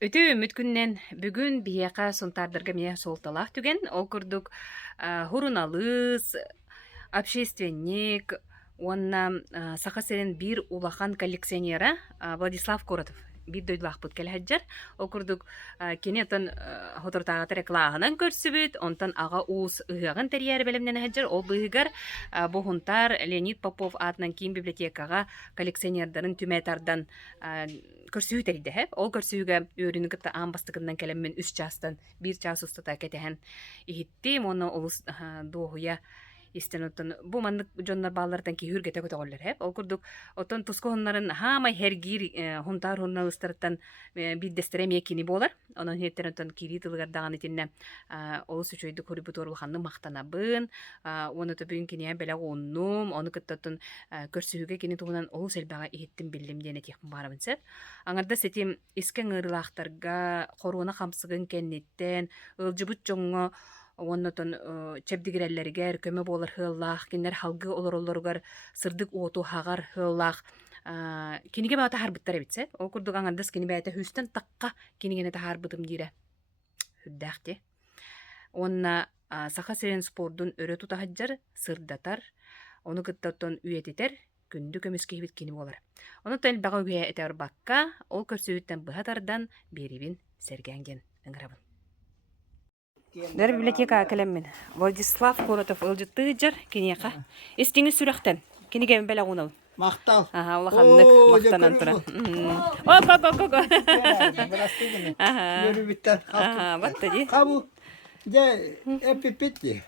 Өтө үмүт күннен бүгүн бияка сунтардырга мия солталах түген ол курдук хуруналыс, общественник, онна саха серен бир улахан коллекционера Владислав Коротов бир дойдулахпыт келхаджар ол курдук кини отон хотортагатар клаагынан көрсүбүт онтон ага уус ыгагын терьяр белемнен хаджар ол быыгар бухунтар Леонид Попов атынан кийин библиотекага коллекционердарын түмэтардан көрсүү теридеһе ол көрсүүгө үйрүнү кытта аамбастыгынан келеммен 3 частан 1 час устата кетехен ихитти моно олус доохуя истен оттон бу маннык дьоннор баалардан киһүргете көтөголлөр хеп ол курдук оттон тускоһуннарын хаамай хергир хунтаар хунналыстарыттан биддестере миекини болар онон хиеттен оттон кири тылыгардаганы тинне олус үчөйдү көрүбүт оруулаханны мактанабын онуто бүгүн киниэ беле ууннум ону кыттатын көрсүүгө кини тугунан олус элбага иһиттим биллим диэне тиэхпин баарабын сет аңарда сетим искен ырылаахтарга хоруона хамсыгын кенниттен ылжыбыт жоңҥо оннотон чэбдигирэллэригэр көмө буолар хыаллаах киннер халгы олороллоргар сырдык уоту хагар хыаллаах киниге баата харбыттар эбитсе ол курдук аңардас кини бэйэтэ хүстен такка кинигене тахарбытым диире хүддäхти онна саха сирен спордун өрө тутахаджар сырдатар ону кыттаттон үйетитер күндү көмүскебит кини болар онутон бага үе этер бакка ол көрсүүттен быхатардан берибин сергенген ыңырабын. Дэр библиотека келеммин. Владислав Коротов ылжыттыыжар кинияка. Истиңи сүрәхтен. Киниге беле гунал. Мактал. Ага, улаханнык мактанан тура. О. Здравствуйте. Ага. Юрий Виттер. Ага, батта ди. Кабу. Де эпипетти.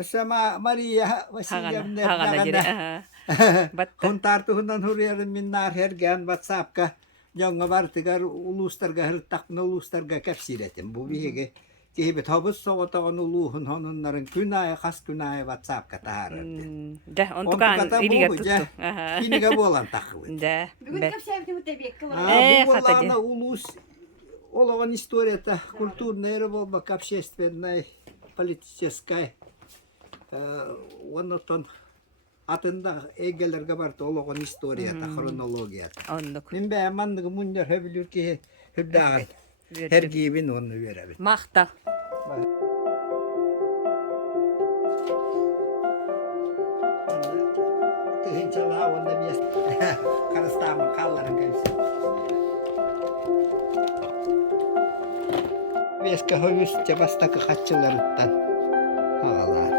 Сама Мария Васильевна. Хагана дире. Ага. Батта. Хунтарту хундан хурьерин миннар херген WhatsAppка. Жаңа бартыгар улустарга хыртакны улустарга кепсиретим. Бу биге кебет хабыс соғотаган улуһун хонуннарын күнай хас күнай WhatsAppка таарыр. Да, он tukан илиге тутту. Ага. Киниге болан такыбы. Да. Бүгін кепсәбді өтебек Бу хата ди. болана улус Ологон историята культурная рыболба, общественная, политическая. Оннотон атында эгелерге барты ологон историята, хронологията. Оннук. Мен бә мандыгы мундар хөбүлүр ки хөбдаган. Хергибин onu беребит. Махта. Тыгынчала онда бес. Карастамы калларын кайсы. Веска хөвүсче бастакы хатчыларыттан. Хагалар.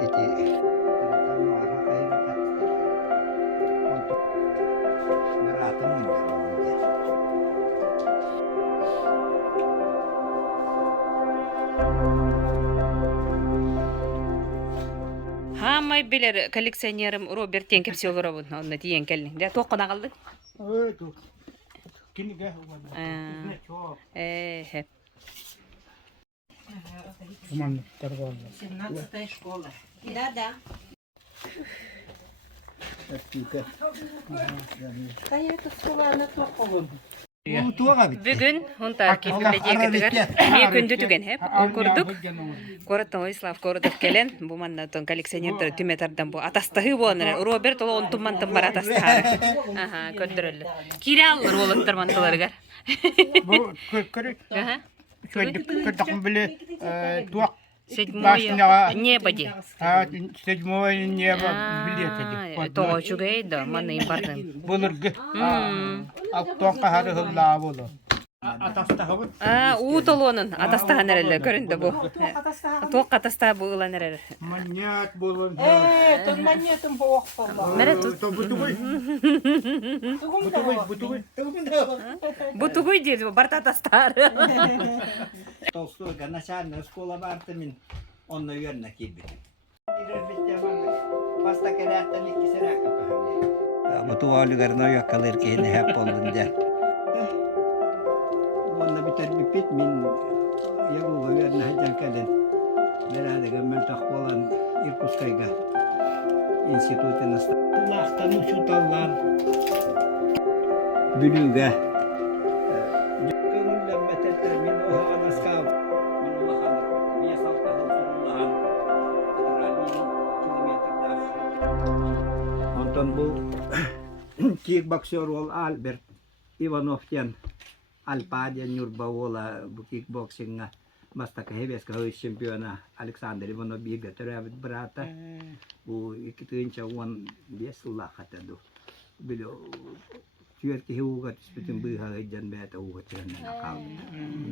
Ити Хамай билер коллекционерым Роберт Тенкеп сёлоробун онна тиен келин. Да токкона калды. Киниге Хеп. Уман торговля. 17-я школа. Да. Каяты суланы тоқылын. Бүгүн хунтар ки библиотекадыгар күндү түген хеп. Окурдук. Коротов Владислав Коротов келен. Бу маннатон коллекционердер түметардан бу атастыгы боланыр. Роберт ол онтуммантын бар атастыгы. Ага, көрдүрөлү. Кираллар болуптар мантыларыгар. Бу көрүк. Көрдүк биле туак. Седьмое небо ди. Седьмое небо билети. То чугай да маны импортын. Булыргы. Ал туакка хары хылла болу. Атастагы. Утолонун атастаган эреле көрүндү бу. Туак атаста бу улан эреле. Маньяк болу. Тон манетым боқ болла. Мере тут. Бутугуй дейт барта атастар. Толстойга начальная школа барты мен онны үйөрүнө кирбит. Баста керәттен икисерәк капа. Бу туалыгарына якалыр кейин хәп болдун да. Онны битер бит мен ягуга үйөрүнө хаҗан кален. Берәдеге мөлтөх болан Иркутскайга институтына лахтан учуталган. Бүлүгә bu kickboxer ol Albert Ivanov'ten Alpadien Nurbaola bu kickboxinga vastaka heveska höyssimpiönä Alexander Ivanov biga töräävät brata. Bu ikityncha on viesullahata du. Bilo työtki hiukat spitin byha ejan bäta uhat sen nakal.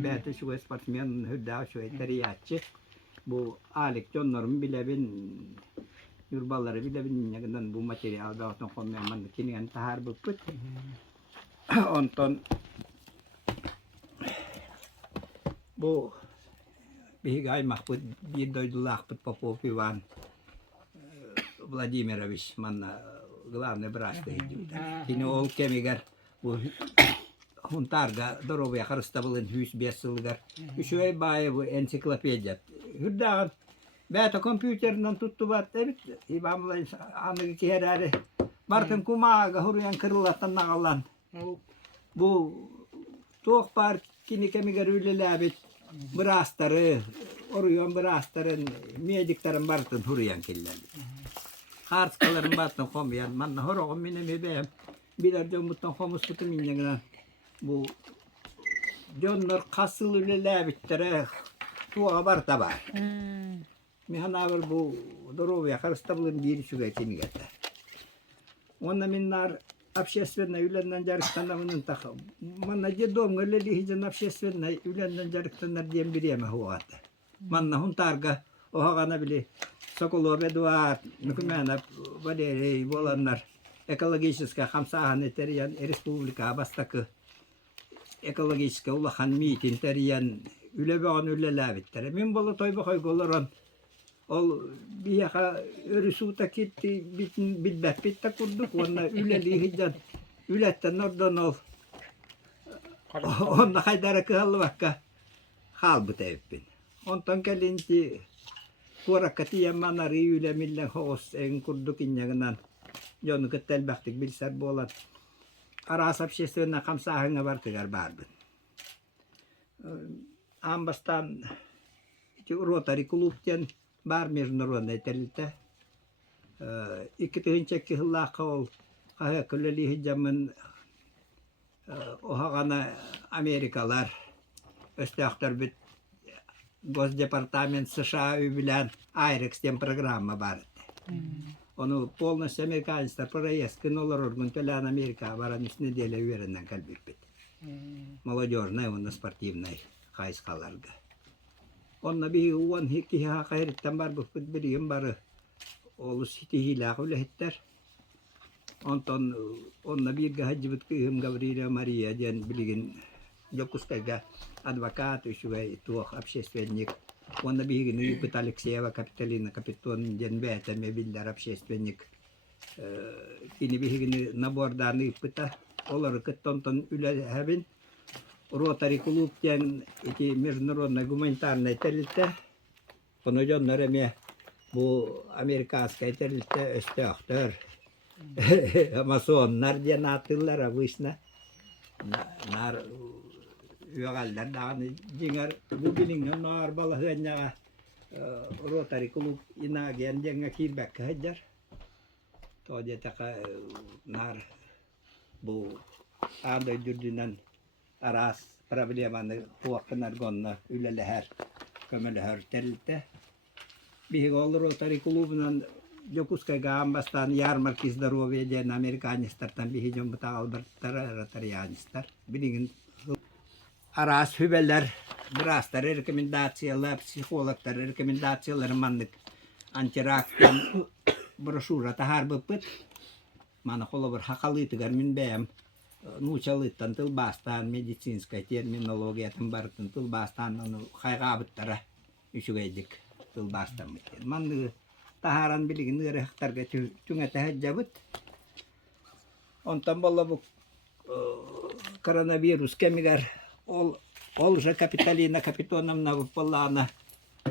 Bäta sues sportsmen hydda så eteriatche. Bu Alex Jonnor bilevin Nurbalları bilevin nyagan bu material da ton kommen kinian tahar bu put. Onton bu bihigay mahput bidoydulahput Popov Ivan Vladimirovich manna главный брат идет. Кини ол кемигер bu huntarga dorovia harstavalın hüs besılgar.Üşüy bayi bu ensiklopediyat. Hüddağın bäta kompüterinden tuttuvat evet. İbamlayn anıgı kiherari. Bartın kumaaga huryan kırılatan nağalan. Bu tuoq par kini kemiger ylelääbit brastarı. Oruyon brastarın mediktarın bartın huryan killen. Harskaların batın komyan manna horoğum minemi beğem. Biler jomuttan komus putu minyagna. Bu jonnor kasıl ülelääbittere tuoğa barta var. Mihanavar bu dorovya harstavalın bir şüge kinigete. Onna minnar общественная үләннән жарыктанамын таха. Манна дедом гэлли хижен общественная үләннән жарыктанар дием биреме хуата. Манна хунтарга ohagana bile Sokolov Eduard nükümena vadere volanlar ekologiska hamsahan teriyan respublika bastakı ekologiska ulahan mitin teriyan ülebeğen ülelevittere. Min bolu toyba koygolaran ol biyaha örüsuta gitti bitbet bitta kurduk onna üleli hiccan ületten oradan ol onna haydara kıhalı vakka halbı tevpin. Ondan gelinci kuorakka tiiä manari yle millen hoos en kurdukin jaganan jon kettel bahtik bilsar bolat aras общественная хамсаһыңа бартыгар барбын. Ambastan Rotary klubten бар международный терлите. Иккитинчекки хыллааққа ол қаһа күллели хиджамын оһағана Америкалар өстәқтер бит Госдепартамент США билен Айрекс тем программа бар. Onu полностью американецтер проезд кинолар орган төлән Америка баран үс неделя вереннән калбик бит. Молодежная, он спортивный хайскаларга. Onna bir uan hikki ha kahiritten var bu futboliyim var. Olus hiti hilaq ulehitter. Onton onna bir gahacıbıt kıyım Gavrila Maria diyen biligin yokustaga advokatüşüge tuğ общественник. Onna bir gün Yupit Alexeyeva Kapitalina Kapiton diyen beyteme biller общественник. Kini bir gün nabordan Yupit'a olar kıttonton üle hebin. Rotary klubten iki международная гуманитарная терлите. Onu jonnareme bu Amerikanska tерлите östöktör. Masonlar diye natıllara vışna. Nar yögaller dağını jinger bu bilingen nar balahınya Rotary klub ina gen jenga kirbek hajar. To diye taka nar bu anda jurdinan aras problemanı tuakkanar gonna üleleher kömeleher telitte. Bihi olur Rotary klubundan Yokuskayga ambastan yarmarki здоровья diyen Amerikanistartan bihi jombuta albertar Rotaryanistar. Bilingin aras hübeller birastar rekomendatsiyalar psikologlar rekomendatsiyalar mandık antiraktan broşura tahar bıpıt. Mana kolobur hakalıtıgar min beyem nuçalıttan tılbastan medisinskay terminologiyatın barıtın tılbastan onu kaygabıttara üçügeydik tılbastan biten. Mandı taharan biligin ırı hıktarga tüŋe tehecabıt. Ondan bolla bu koronavirus kemiger olja Kapitalina Kapitonamna bu bollana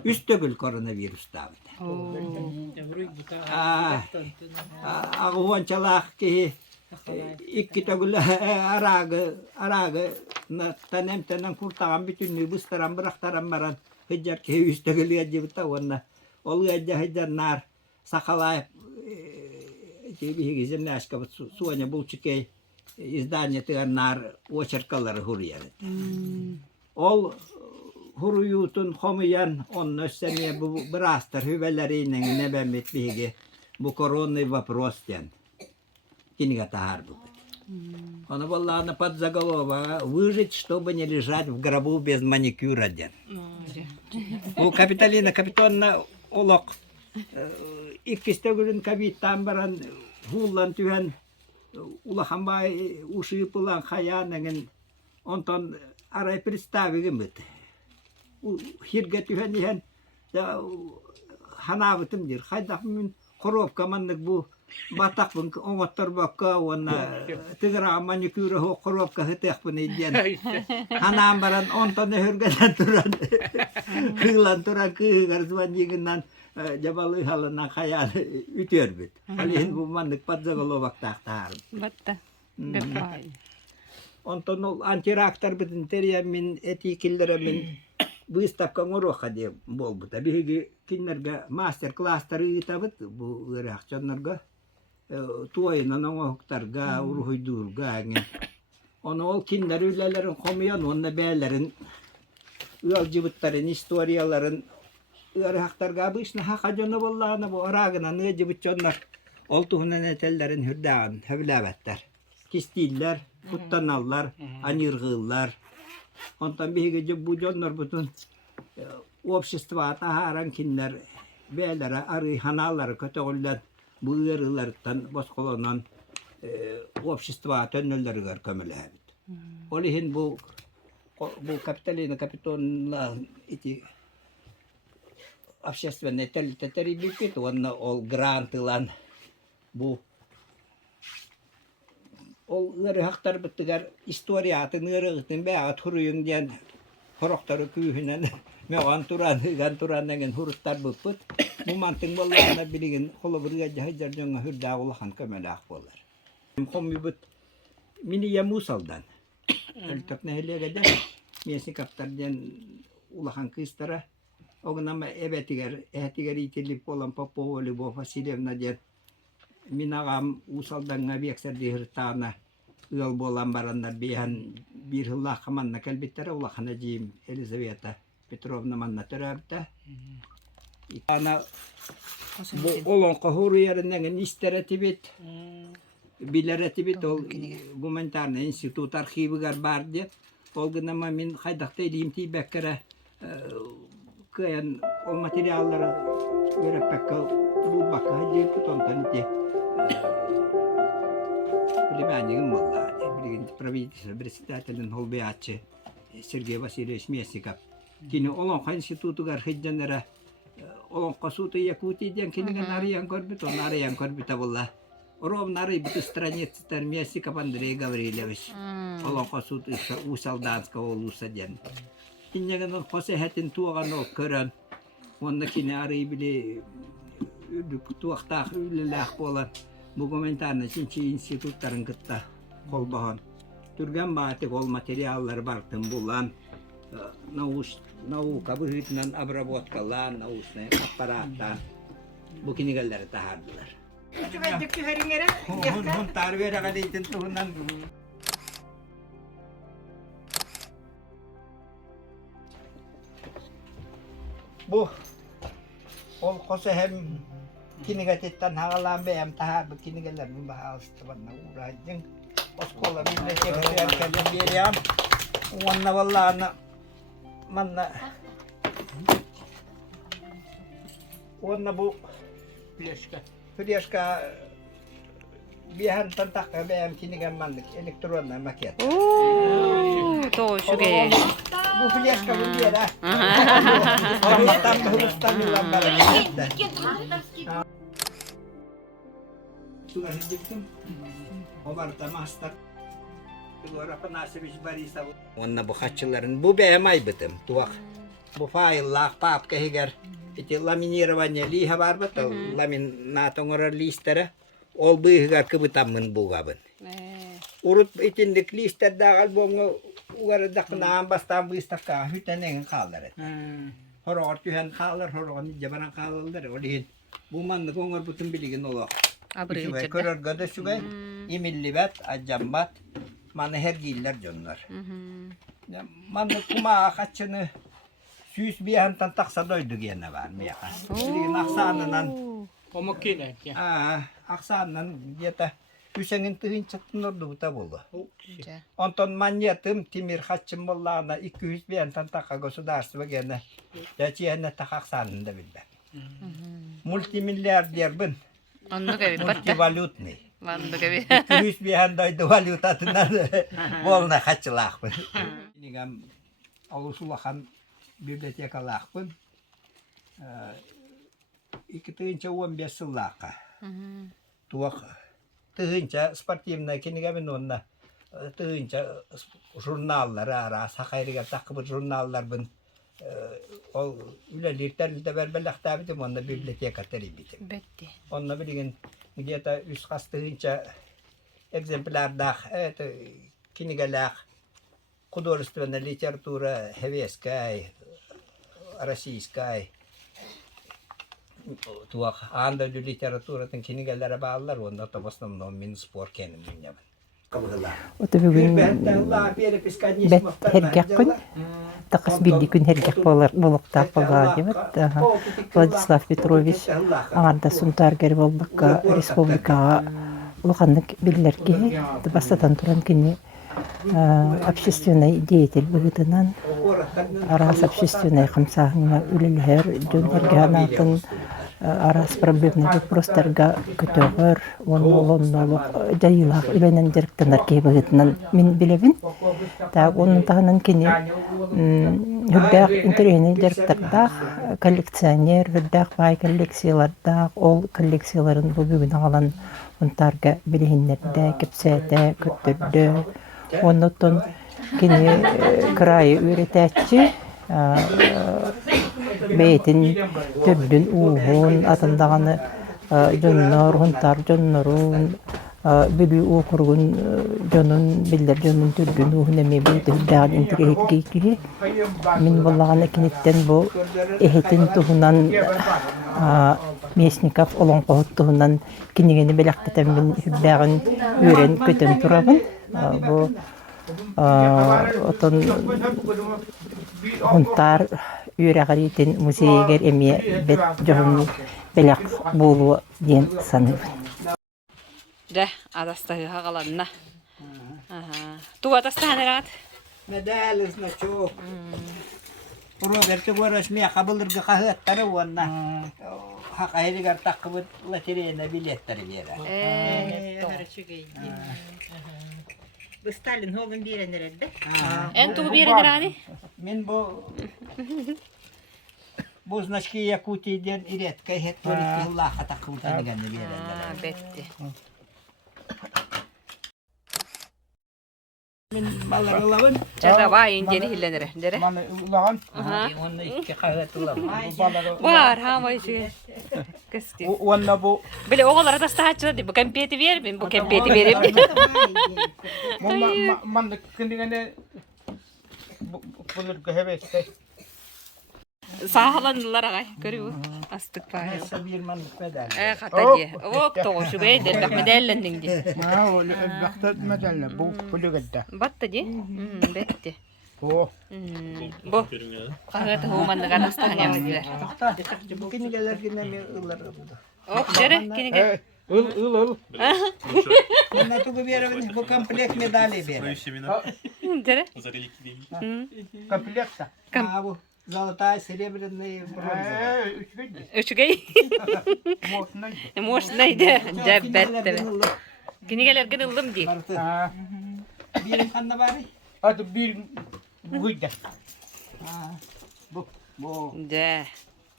üstögül koronavirus davit. Ağuvançalaq ki ikkitagula araga tanemtenen kurtagan bütünlüğü bıstaran bıraktaran baran hıcar ki üstögül yacıbıta onna ol yacı hıcar nar sakalayıp ki bir gizem naşkabıt suanya bulçukey izdanya tığanlar oçerkaları huriyarı. Ol huruyutun homuyan onun össemiye bu birastır hüveleriyle ne ben bitbihigi bu koronay вопрос diyen. Кинига тахар был. Она была на подзаголовок «Выжить, чтобы не лежать в гробу без маникюра». Bu Капиталина Капитонна олок ikkistөгүрүн кабиттан баран хуллан түһен улаханбай ушыйпылан хаянеген онтон арай представигин бит. Хирге түһен иһен ханабытым дир. Хайдак мен коробка маннык бу батакпын оңоттор бакка онна тыгыра маникюра хо коробка хытыакпын иден. Ханам баран онтон хөргөдөн туран. Кыйлан туран кыйгар зван егиннан жабалы халына хаян үтөрбүт. Алин бу маннык падзаголовак тактар. Батта. Бепай. Онтон ол антирактор битин терия мен этикиллере мен выставка ngoroqa деп болбут. Биги киннерге мастер-класстар ыйтабыт бу ыракчаннарга туайнан оңоктарга урухуйдурга ген. Оны ол киннер үйлелерин комуян онна бээлерин ыалжыбыттарын историяларын ырактарга обычно хакажону болланы бу арагынан ыжыбытчоннар олтуһунан этеллерин хүрдаган хөбләбәттер. Кистиллер, буттаналлар, аниргыллар. Ondan bir bu canlar bütün общество taharan kinler beylere arı hanaları kötüler bu yarılardan başkalanan общество tönülleri kömürler. Olihin bu kapitonla iti общественные территории onlar ol grantılan bu ol ırı haktar bittiler istoriyatın ırıgıtın beğat huruyun diyen horoktarı kühünen meğan turan degen huruttar bıppıt bu mantın bollağına biligin kolu buraya cahıcar jonga hürda ulahan kömelak bollar. Komi bit mini yamusaldan öltök nehliye gede miyesi kaptar diyen ulahan kıstara oğunama ehtiger itilip olan Popovoli bu Vasilyevna diyen minagam usaldan ngabiyakser di hırtağına ıal bolan baranlar bir hıllah kamanna kelbittere ulahana jim Elizaveta Petrovna manna töröbte. Ana bu olon kahuru yerinden isteretibit bileretibit ol Gumanitarny institut arxivi garbardi. Olgunama min haydakta elimti bekkere kıyan o materyalları verepekka bu bakka hacı kutontan iti племянником была. Билигин правительство председателен Холбиачи Сергей Васильевич Месников. Кини Олонка институтугар хиджанера Олонка суты Якутии ден киниган ариян корбит, он ариян корбита была. Ровно арый бит страництер Месников Андрей Гаврилович. Олонка суты Усалданского улуса ден. Киниган он хосехетин туаган ол көрөн. Онда кини арый били туактах үлелах болан. Bu Gumanitarny institutların kıtta kolbahan. Türgen batik ol materyallar bartın bulan nauka bıhıtnan abrabotkalan nausna apparata bu kinigelleri tahardılar. Hun tarvera kalitin tuhunan. Bu ol kose hem kinigatittan hakalan beyam tahar bu kinigeler bu bahas taban na urajeng oskola bile sekreter kalem beriyam wanna wallana manna wanna bu Piyashka bihan tantak beyam kinigan manlık elektronla maket. To şuge. Bu Piyashka bu bir ha. Hurustan lambalar. Sudah hidupkan, obarta master. Keluar apa nasibis barista. Onna bu haççıların bu beğenmay bitim. Tuak bu faillah pap kehiger. İti laminирование liha var bat. Laminatongora listere. Ol bıhıgar kıbıtamın buğabın. Urut itindik lister dağal bonga uğaradak nambastan bıstakka hütenen kalır. Horor tühen kalır, horor jabanan kalır. Olihin bu manlık onlar bütün bilgin olur. Abırı Şugay içirde. körörgö de şugay. İmillibet, acambat. Mana her giller jonlar. Ya, mana kuma kaçını süs bir yantan taksa doydu gene var mı yakas. Bir aksanından. O makine ya. Aksanından yata Hüseyin'in tığın çatın ordu da buldu. Ja. Ondan manyatım timir kaçım bollağına 200 bir yantan taka gosudar gene. Ya çiyene tak aksanında bilmem. Multimilyarder bin. Onu gibi batta. Multivalutni. Vandı gibi. 200 bir yandan valutatından bolna kaçılak bin. Nigam alusulakan bibliotekalak bin. İki tığınca 15 yıllaka. Tuak tığınca sportivna kini gamin onna. Tığınca jurnallar ara sakayriga takıbı jurnallar bin. O üleliklerinde berbelak tabidim onna biblioteka teribitim. Betti. Onna bilgin nigeta üst kastığınca exemplarda kinigalak художественная литература хевеская, российская. Tuak anda di literatura tan kinigallara bağlar onda da в основном min spor kenim minyaman. Kabılar. Oto bugün bet hergek gün takıs bildi gün hergek bolukta bollar demet. Vladislav Petrovich ağarda suntarger bolduk республикага улуханнык биллерге бастатан туран кини общественный деятель быгытынан арас общественный хамсагына үлелер жөнтергенатын арас проблемный вопростарга көтөгөр онолоннолук жайылак үйленендерктенер кебыгытынан мен билебин так онун тагынан кини хүрдак интерени дерктердак коллекционер хүрдак бай коллекцияларда ол коллекцияларын бу бүгүн алан онтарга билихиннерде кепсете көттөрдө оннотон кини крайы үйрөтәчи бейтин төрдүн угун атындаганы жоннор хунтар жоннорун бүлү окургун жонун билдер жонун төрдүн угун эме бейти дагы интерекки мен боллаган кинеттен бу эхетин тугунан Местников олон коттугунан кинигени белектетен мен хүрдагын үйрен көтөн турабын бу отон хунтар үйрәгәритен музейгер эме бет жон белек болу ден саныбын. Да, адастағы ғаланна. Ту адастағы нерат? Медаліз на чоқ. Роберті көріш мен қабылырғы қағыттары онна. Хақайрығар таққыбыт лотерейна билеттері бері. Bu Stalin oğlum bir yere nerede? En tuğu bir yere neradi? Мен bu значки Якутиядан иретке хет төрекке лаха таққыбыт енігенді берендері. Betti. Мен балар ұлабын. Жада вайын жені hillenere. Dere? Mana ulan Оны икке қағыт ұлабын. Var ha vay şey. Kıstı. Onna bu Bile oğullar adastағы açıladı. Bu kempiyeti verim. Bu kempiyeti verim. man kendine bulur heveste. Sağlandılar ağay. Görüyor. Astık payı. Neyse bir manlık medal. Hatadı. Ok toğuşu be. Delbek medellendin di. Ma o bakta medalla bu bulugda. Battı di. Betti. Bu Bu. Kahvete humanlık adastağın yaptılar. Bu kinigeler yine mi ılar oldu? Ok dere. Kini gel. ıl. Ben de tuğu bir bu komplek medali bir. Dere. Kompleksa. Bu zolotay, серебряный, бронзовый. Üç gün. Üçgey. Mosna. Moşnaydı. Cebette. Kini geler gınıldım di. Ha. Bir kanna bari. Adı bir buydu. Bu. De.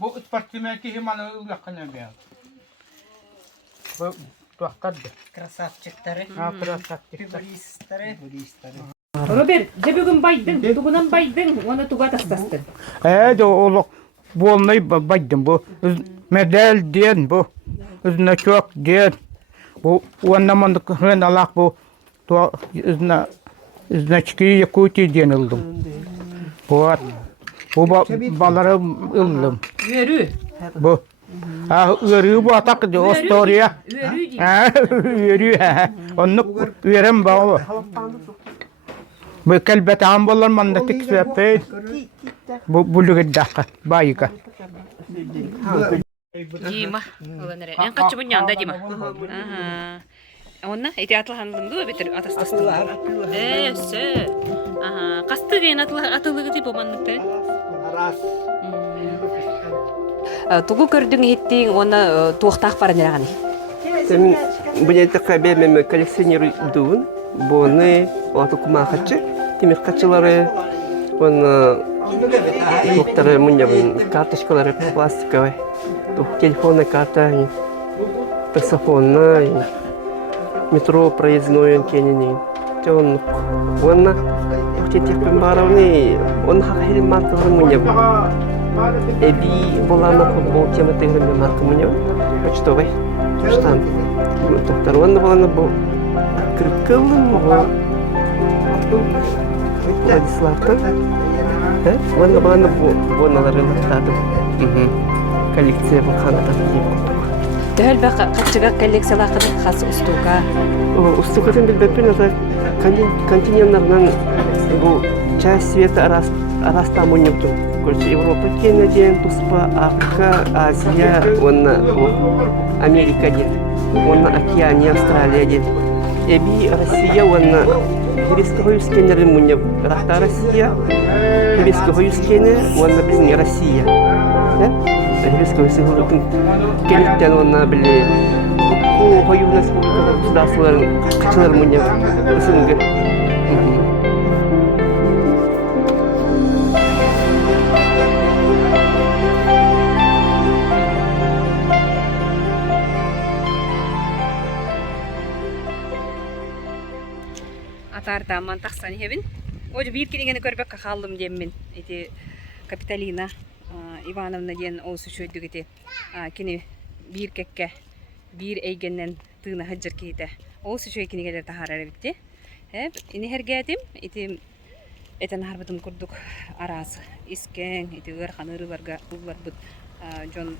Bu sportmeki hemen yakına bir. Bu tuakkadı. Krasavçıkları. Ha krasatçı. Turistleri. Robert, cebugün baydın. Tugunan baydın. Onu tuga tastastın. De oğlum bu olmayı baydım bu. Medal diyen bu. Üzne çok diyen. Bu anlamandık hren alak bu. Tu значки Якутиядан ылдым. Вот. Bu balarım ıldım. Yürü. Bu Ürü bu atak de ostoriya. Ürü ha. Onu verem bağı. Bu kelbet ambollar manda tiksepe. Bu bulugu dakka bayıka. Дима, оланары. Эн качы bunyan da Дима. Ага. Онна эти атлаханлымды бетер атастасты. Сө. Ага. Касты ген атылыгы дип болманыкты. Арас. Тугу көрдүң еттиң, оны туактак барын яраганы. Мен бұнетті қабе мен коллекционеру дуын, бұны оты кумақачы, темір қачылары, оны туқтары мұнябын карточкалары пластиковый, телефонная карта, таксофонна, метро проездной кенені. Оны тұқтетекпен барауны, оны хақайлы маркалары мұнябын. Эби болана футбол тема тегрем марка мұнябын, почтовый. Штан. Второй была Крыкылым, Владиславка. Ванна была на коллекция буханта. Тәл бә качыга коллекциялакы хас устука. Устукатын билбеппин ата континенттардан бу часть света араста муньюкту. Короче, Европа кенеден, Туспа, Африка, Азия, ванна Америка ден, ванна Океания, Австралия ден. Эби Россия, ванна Еврейского скенера мунья, рахта Россия, Еврейского скенера, ванна блин Россия. Еврейского скенера кенеттен ванна блин. Ку хою республика государстволарын кычылар мунья, СНГ. Атарда мантақсан хебин. Ожы бир кенегені көрбекке қалдым деммен. Эти Капиталина Ивановна ден осы шөйдік еті. Кені бир кекке, бир эйгеннен тыына хаджар кейті. Осы шөй кенегелер тахарар бітті. Ини хергетим, эти этен харбытым курдук арасы. Искен, эти ырхан ырыларга улар бұд. Жон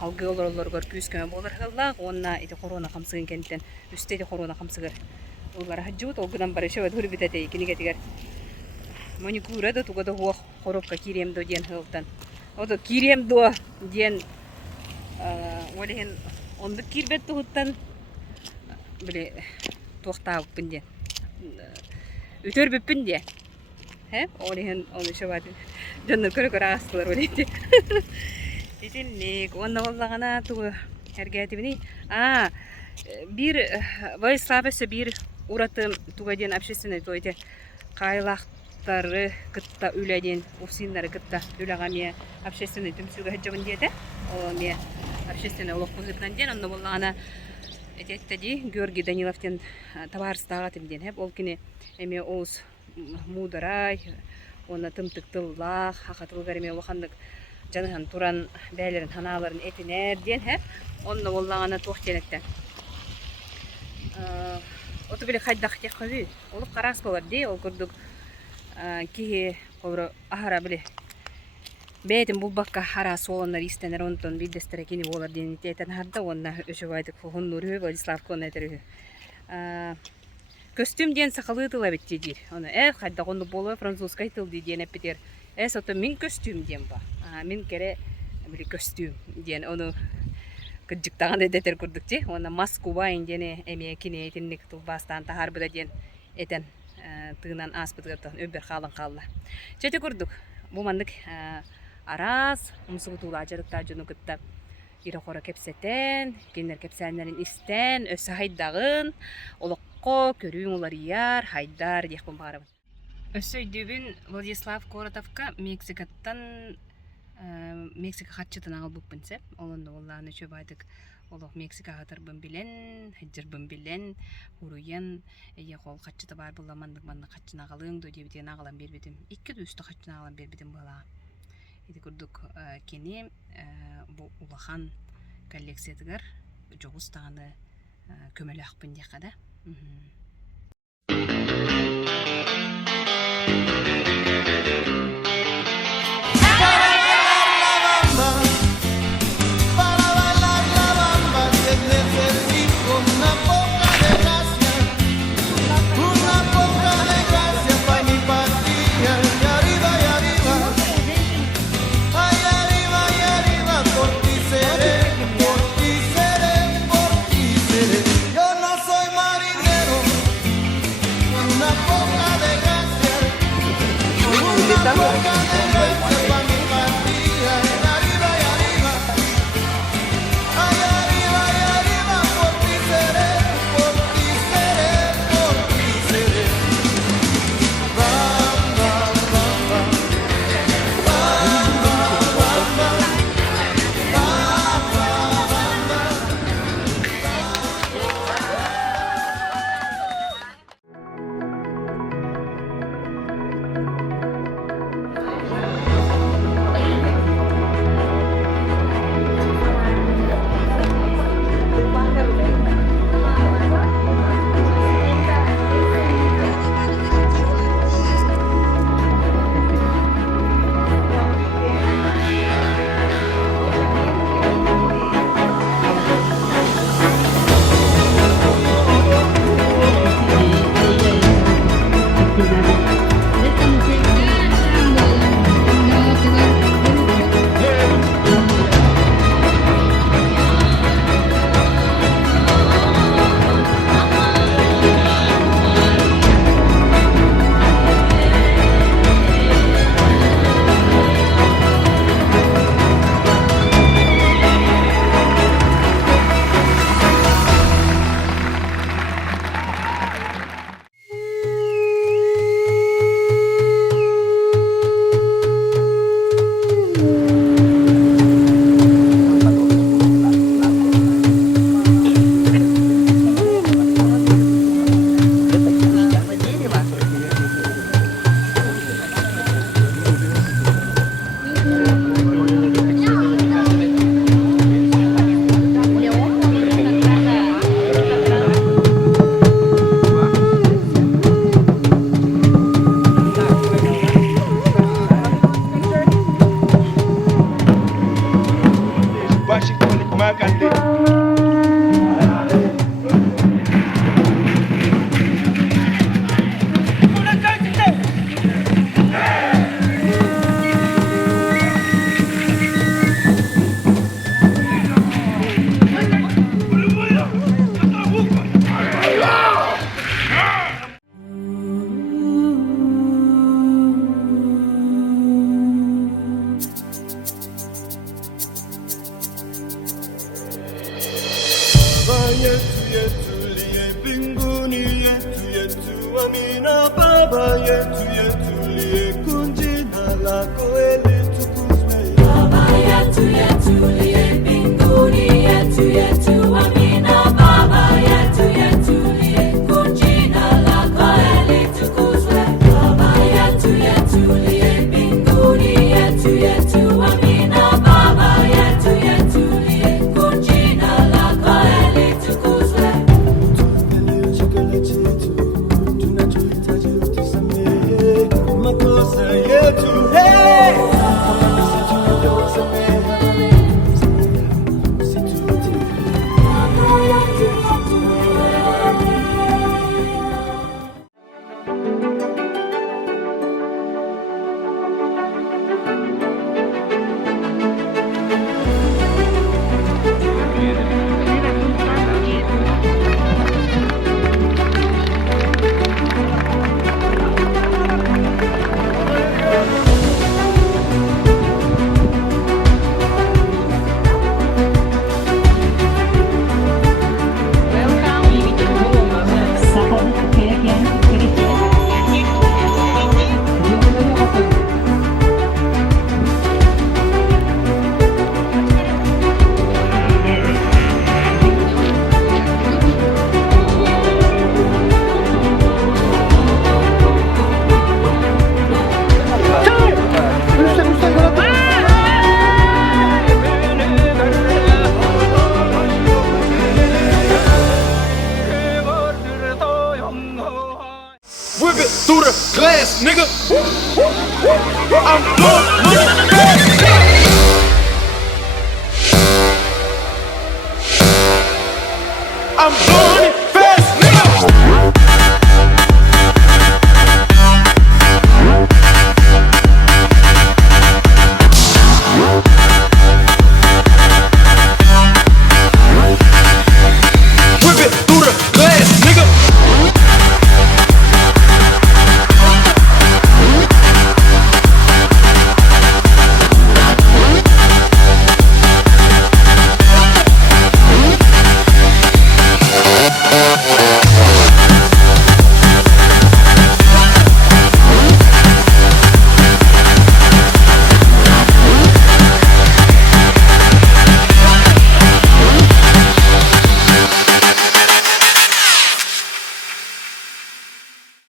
алгы олар күйіскеме болар хыллақ. Онна эти корона қамсығын кенттен. Үстеде корона қамсығыр. Улар хаджут, огынан бары шөйд хурбит әтей кенегетігер. Маникурада тугада хуақ коробка киремдо ден хылтан. Ото киремдо ден олеген ондық кирбетті хуттан біле тоқтағып бінде. Үтөр бүппін де. Олеген оны шөбады. Жонны көрі ағастылар олейді. Етелмек, онна болағана туғы әргәті біне. Bir Владиславесі bir ураты туға ден общественный тойде қайлақтары кытта үләден, уфсинлары кытта үләғаме общественный түмсілгі хәджабын деді. Ол ме общественный олық құзыптан ден, онна болағана әтеттеді Георгий Даниловтен табарыстаға тімден. Ол кені әме оз мударай, оны тымтық тыллақ, хақатылғар әме олықандық жаныған туран бәлерін, ханаларын әтінер ден. Онна болағана тоқтенетті. Оты білі қайдақ тек қөбі. Олық қарас болар дей, ол күрдік кейі қобыры ағара білі. Бәйтін бұл баққа қарас оланлар истенер онтон білдестері кені болар дейін ететін харды, онна өші байдық фұғын нұры, Владислав кон әтірі. Көстүм ден сақалы тыла бітті дейір. Қайдақ онды болы французскай тыл дейін әппетер. Оты мен көстүм ден ба. Мен кәрі білі көстүм ден. Оны кыджыктаган эдетер курдук же. Оны Москва индене эме кине этинник тубастан тахарбыда ден этен тыынан аспытыртан өбөр халын қалла. Чете курдук. Бу мандык арас умсугутула жарыкта жуну кытта ире кора кепсетен, кенер кепсенерин истен, өсө хайдагын, олокко көрүүң улар яр, хайдар декпен барып. Өсөйдүбүн Владислав Коротовка Мексикаттан Мексика хатчытын ағыл бұқпын сәп. Олында олағын өші байдық олық Мексика ғатырбын білен, хәджірбін білен, ұруян, әйе қол хатчыты бар бұлла мандық хатчын ағылың дөй дебеден ағылан бербедім. Иккі дөсті хатчын ағылан бербедім бұла. Еді күрдік кені бұл ұлақан коллекциятығар жоғыз тағаны көмелі ақпын деқада. Para yetu yetu liye mbinguni, yetu yetu amina. Baba yetu yetu liye kunjina lako litukuzwe. Baba yetu yetu liye mbinguni, yetu yetu amina. Baba yetu yetu liye kunjina lako litukuzwe. Baba yetu yetu liye mbinguni, yetu yetu amina. Baba yetu yetu liye kunjina lako litukuzwe. Tuendelee chakula chetu, tunachohitaji utusamehe makosa yetu, hey! Kama sisi tunavyowasamehe usitutie. Whip it through the glass, nigga. I'm blowing money. I'm blowing